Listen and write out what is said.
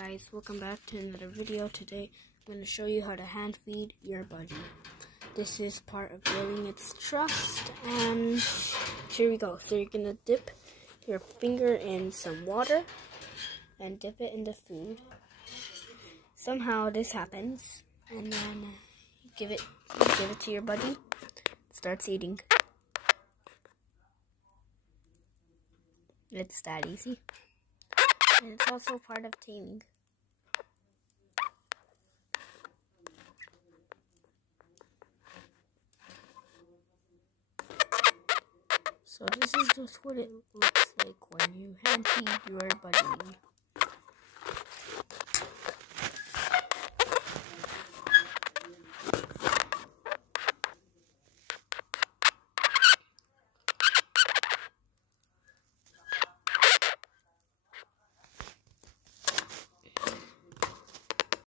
guys, welcome back to another video. Today I'm going to show you how to hand feed your budgie. This is part of building its trust, and here we go. So you're going to dip your finger in some water and dip it in the food. Somehow this happens, and then give it to your budgie. It starts eating. It's that easy. And it's also part of taming. So this is just what it looks like when you hand feed your budgie.